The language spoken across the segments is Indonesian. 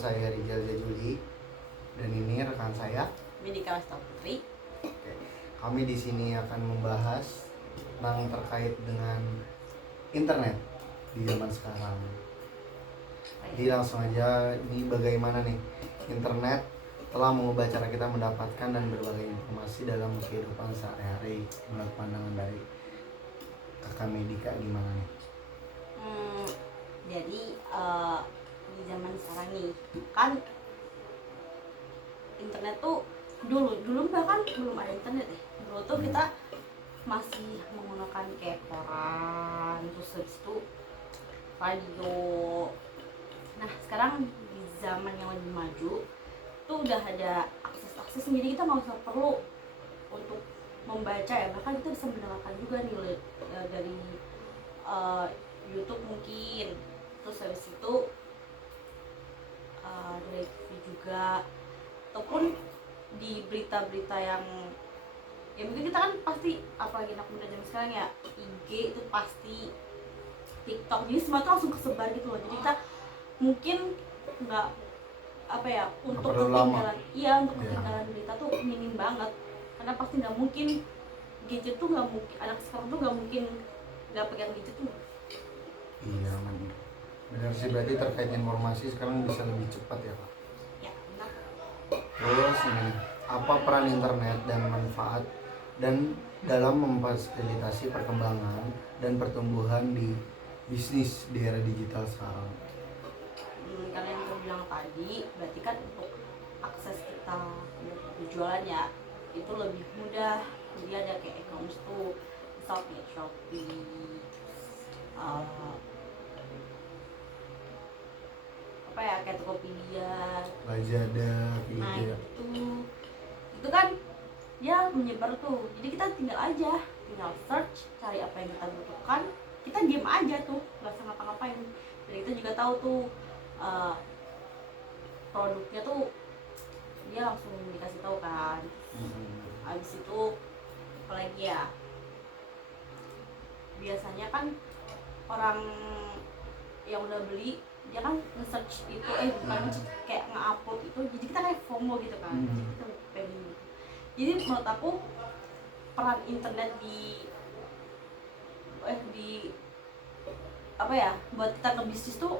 saya Rizal Jajuli dan ini rekan saya Medika Lesta Putri. Oke. Kami di sini akan membahas tentang terkait dengan internet di zaman sekarang. Jadi langsung aja, ini bagaimana nih internet telah mengubah cara kita mendapatkan dan berbagai informasi dalam kehidupan sehari-hari. Menurut pandangan dari kakak Medika gimana nih? Jadi di zaman sekarang nih kan internet tuh dulu bahkan belum ada internet ya. Dulu tuh kita masih menggunakan kayak koran, terus habis itu radio. Nah sekarang di zaman yang lebih maju tuh udah ada akses, jadi kita nggak usah perlu untuk membaca ya, bahkan kita bisa mendengarkan juga nih dari YouTube mungkin, terus habis itu dari TV juga, ataupun di berita-berita yang ya mungkin kita kan pasti, apalagi anak muda zaman sekarang ya, IG itu pasti, TikTok, jadi semua tuh langsung kesebar gitu loh. Jadi kita mungkin nggak apa ya, untuk ketinggalan, untuk ketinggalan berita tuh minim banget, karena pasti nggak mungkin gadget tuh, nggak mungkin anak sekarang tuh nggak mungkin nggak pegang gadget tuh. Iya, benar sih, berarti terkait informasi sekarang bisa lebih cepat ya Pak. Ya benar. Terus ini, apa peran internet dan manfaat dan dalam memfasilitasi perkembangan dan pertumbuhan di bisnis di era digital sekarang? Karena yang saya bilang tadi, berarti kan untuk akses kita berjualan ya itu lebih mudah. Jadi ada kayak e-commerce tuh, misalnya Shopee, apa ya, kayak Tokopedia, Lazada, nah gitu. itu kan ya menyebar tuh. Jadi kita tinggal search, cari apa yang kita butuhkan, kita diam aja tuh, nggak usah ngapa-ngapain. Dan kita juga tahu tuh produknya tuh dia langsung dikasih tahu kan. Habis itu apalagi ya, biasanya kan orang yang udah beli dia kan nge-search itu, bukan kayak nge-upload itu, jadi kita kayak FOMO gitu kan. Jadi kita pengen. Jadi menurut aku peran internet di apa ya, buat kita ke bisnis tuh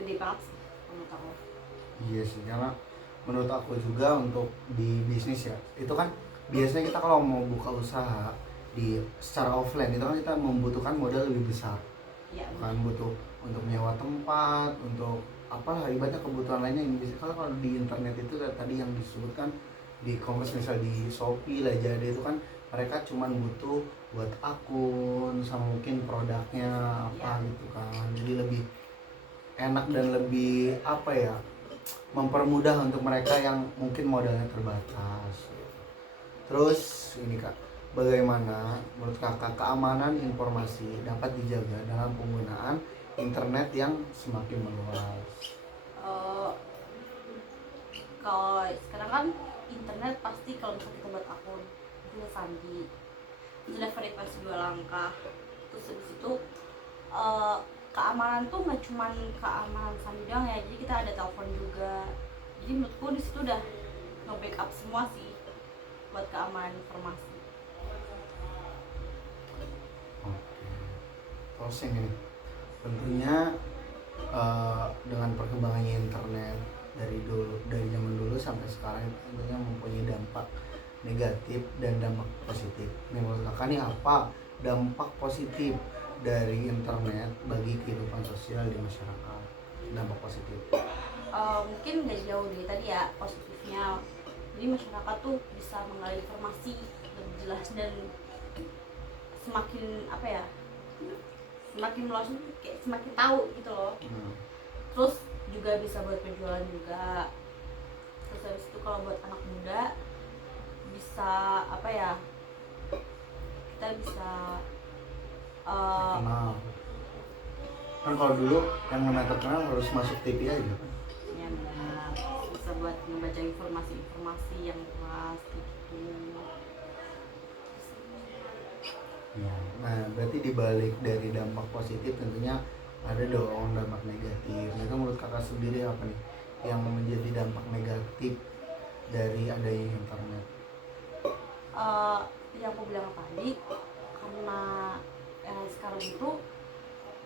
gede banget sih menurut aku. Iya sih, karena menurut aku juga untuk di bisnis ya, itu kan biasanya kita kalau mau buka usaha di secara offline itu kan kita membutuhkan modal lebih besar. Ya, kan butuh untuk menyewa tempat, untuk apalah ibaratnya kebutuhan lainnya yang bisa. Kalau di internet itu tadi yang disebutkan di e-commerce, misal di Shopee, Lazada itu kan mereka cuman butuh buat akun sama mungkin produknya apa gitu kan. Jadi lebih enak dan lebih apa ya, mempermudah untuk mereka yang mungkin modalnya terbatas. Terus ini Kak, bagaimana menurut Kakak keamanan informasi dapat dijaga dalam penggunaan internet yang semakin meluas? Kalau sekarang kan internet pasti kalau misalnya kita buat akun itu udah sandi, itu udah verifikasi 2 langkah. Terus habis itu keamanan tuh nggak cuman keamanan sandi doang ya, jadi kita ada telepon juga. Jadi menurutku di situ udah nge-backup semua sih buat keamanan informasi. Oke. Terus ini tentunya dengan perkembangannya internet dari zaman dulu sampai sekarang tentunya mempunyai dampak negatif dan dampak positif. Menurut Kakak nih, apa dampak positif dari internet bagi kehidupan sosial di masyarakat? Dampak positif Mungkin nggak jauh dari tadi ya, positifnya. Jadi masyarakat tuh bisa mengalami informasi lebih jelas dan semakin apa ya, semakin meluas, kayak semakin tahu gitu loh. Terus juga bisa buat penjualan juga. Terus habis itu kalau buat anak muda bisa apa ya, kita bisa kenal. Kan kalau dulu yang namanya terkenal harus masuk TV aja kan? ya benar, bisa buat membaca informasi yang luas gitu. Ya. Nah, berarti dibalik dari dampak positif tentunya Ada dong dampak negatif. Itu menurut kakak sendiri apa nih yang menjadi dampak negatif dari adanya internet? Eh, yang aku bilang tadi, karena sekarang itu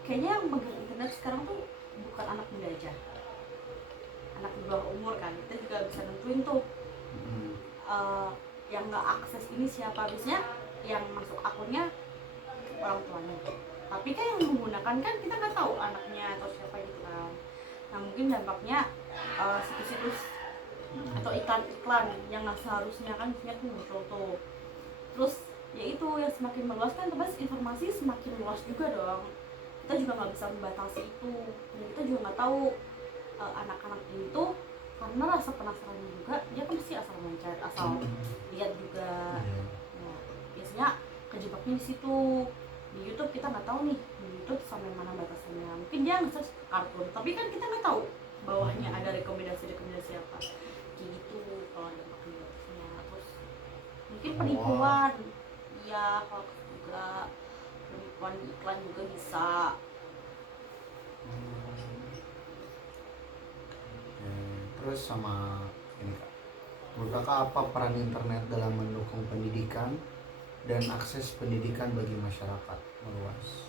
kayaknya yang megang internet sekarang tuh bukan anak muda aja, anak di bawah umur kan. Kita juga bisa nentuin tuh Hmm. eh, yang nggak akses ini siapa. Biasanya yang masuk akunnya orang tuanya, tapi kan yang menggunakan kan kita nggak tahu anaknya atau siapa gitu kan. Nah mungkin dampaknya situs-situs atau iklan-iklan yang nggak seharusnya kan biasanya tuh muncul tuh. Terus ya itu yang semakin meluas kan, terus informasi semakin luas juga dong. Kita juga nggak bisa membatasi itu, dan kita juga nggak tahu anak-anak ini tuh karena rasa penasaran juga, dia kan pasti asal mencari, asal lihat juga. Iya. Nah, biasanya kejebaknya di situ. Di YouTube kita nggak tahu nih di YouTube sampai mana batasannya. Mungkin dia nge-search kartun, tapi kan kita nggak tahu bawahnya ada rekomendasi apa. Kayak gitu kalau ada negatifnya. Terus mungkin penipuan, iya kalau juga penipuan di iklan juga bisa. Terus sama ini kak, menurut kakak apa peran internet dalam mendukung pendidikan dan akses pendidikan bagi masyarakat meluas?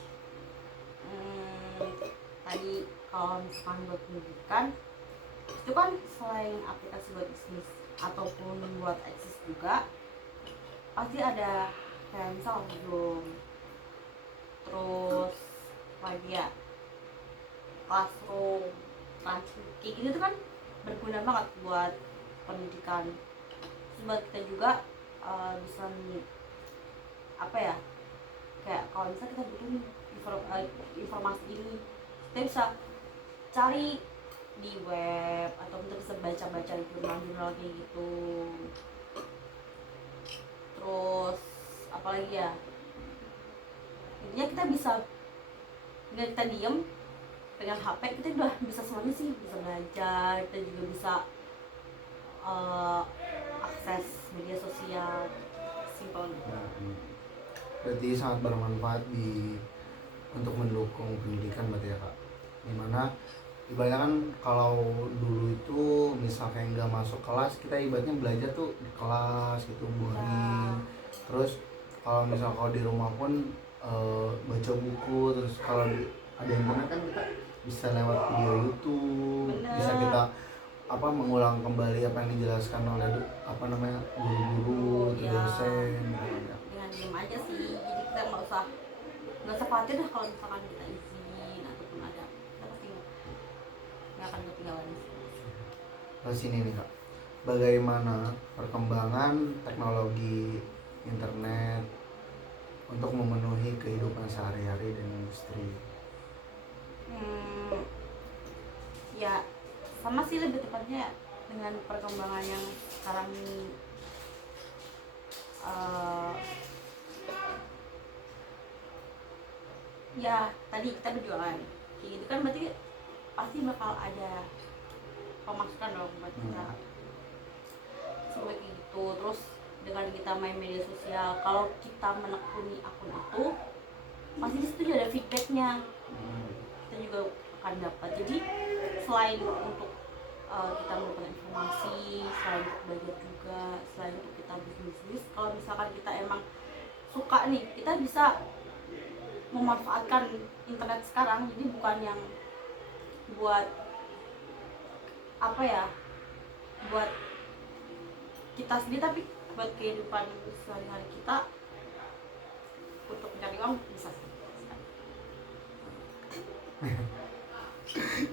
Tadi kalau misalkan buat pendidikan itu kan selain aplikasi buat bisnis ataupun buat eksis juga pasti ada kayak misal Zoom, terus lagi ya Classroom, Translate, kayak gitu tuh kan berguna banget buat pendidikan. Terus buat kita juga bisa apa ya, kayak kalau misalnya kita butuh nih informasi ini, kita bisa cari di web atau kita bisa baca-baca di jurnal-jurnal kayak gitu. Terus apalagi ya, intinya kita bisa dengan kita diem dengan HP kita udah bisa semuanya sih, bisa belajar, kita juga bisa akses media sosial, simpel gitu. Berarti sangat bermanfaat untuk mendukung pendidikan berarti ya kak. Dimana ibaratnya kan kalau dulu itu misalnya nggak masuk kelas, kita ibaratnya belajar tuh di kelas gitu boring. Terus kalau di rumah pun baca buku. Terus kalau ada internet kan kita bisa lewat video YouTube. Bener. Bisa kita mengulang kembali apa yang dijelaskan oleh guru-guru, Iya. dosen gitu ya. Dengan diem aja sih, jadi kita nggak usah khawatir dah kalau misalkan kita izin ataupun ada, kita pasti nggak akan ketinggalan. Terus ini nih kak, bagaimana perkembangan teknologi internet untuk memenuhi kehidupan sehari-hari dan industri? Ya sama sih, lebih tepatnya dengan perkembangan yang sekarang ini. Ya tadi kita berjualan kayak gitu kan, berarti pasti bakal ada pemasukan dong buat kita sebagai gitu. Terus dengan kita main media sosial, kalau kita menekuni akun itu pasti disitu juga ada feedbacknya, kita juga akan dapat. Jadi selain untuk kita mendapatkan informasi, selain untuk belajar juga, selain untuk kita bisnis, kalau misalkan kita emang suka nih, kita bisa memanfaatkan internet sekarang. Jadi bukan yang buat apa ya, buat kita sendiri, tapi buat kehidupan sehari-hari kita, untuk mencari uang bisa sih.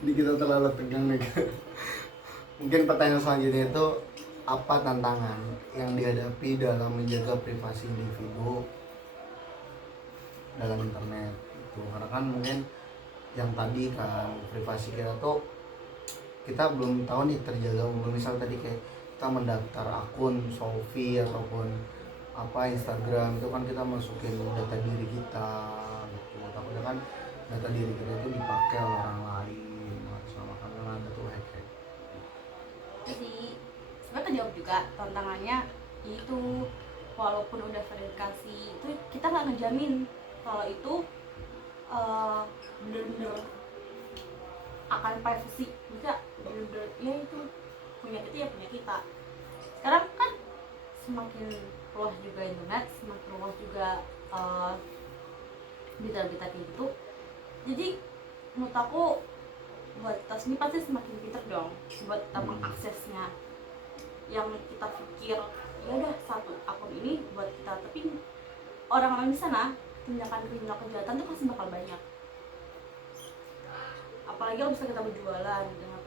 Ini kita terlalu tegang nih. Mungkin pertanyaan selanjutnya itu, apa tantangan yang dihadapi dalam menjaga privasi individu dalam internet itu? Karena kan mungkin yang tadi kan privasi kita tuh kita belum tahu nih terjaga. Misal tadi kayak kita mendaftar akun Shopee ataupun Instagram, itu kan kita masukin data diri kita gitu. Takutnya kan data diri kita itu dipakai oleh orang lain, sama kan ada tuh hack. Jadi sebenarnya terjawab juga tantangannya, itu walaupun udah verifikasi itu kita nggak ngejamin kalau itu bener-bener akan privacy, enggak, bener-bener ya itu punya kita ya punya kita. Sekarang kan semakin luas juga internet, semakin luas juga berita-berita kayak gitu. Jadi menurut aku buat kita sendiri pasti semakin pinter dong buat kita mengaksesnya. Yang kita pikir ya udah satu akun ini buat kita, tapi orang-orang di sana tindakan kejahatan tuh pasti bakal banyak. Apalagi kalau misalnya kita berjualan dengan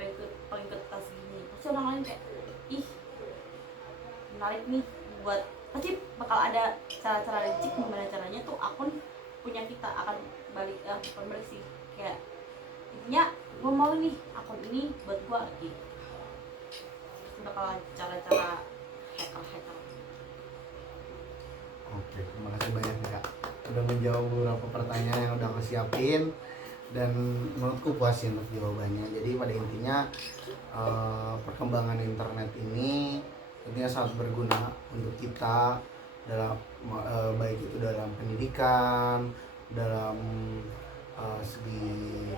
paling kertas gini, pasti orang lain kayak ih menarik nih, buat pasti bakal ada cara-cara licik gimana caranya tuh akun punya kita akan balik, bukan balik sih, kayak intinya gue mau nih akun ini buat gue gitu. Bakal cara-cara hacker. Oke, terima kasih banyak nih Kak udah menjawab beberapa pertanyaan yang udah aku siapin, dan menurutku puas sih untuk jawabannya. Jadi pada intinya perkembangan internet ini tentunya sangat berguna untuk kita dalam baik itu dalam pendidikan, dalam segi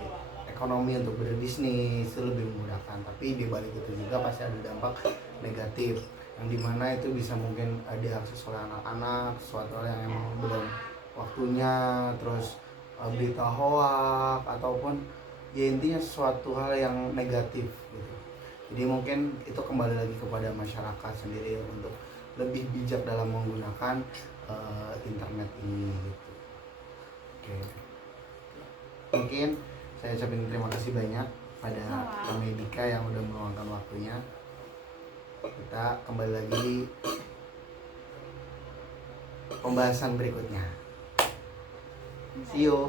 ekonomi untuk berbisnis itu lebih memudahkan. Tapi di balik itu juga pasti ada dampak negatif yang dimana itu bisa mungkin diakses oleh anak-anak, suatu hal yang emang belum waktunya, terus berita hoak ataupun ya intinya suatu hal yang negatif gitu. Jadi mungkin itu kembali lagi kepada masyarakat sendiri untuk lebih bijak dalam menggunakan internet ini gitu. Oke. Mungkin saya ucapin terima kasih banyak pada Kak Medika yang udah meluangkan waktunya. Kita kembali lagi di pembahasan berikutnya. See you.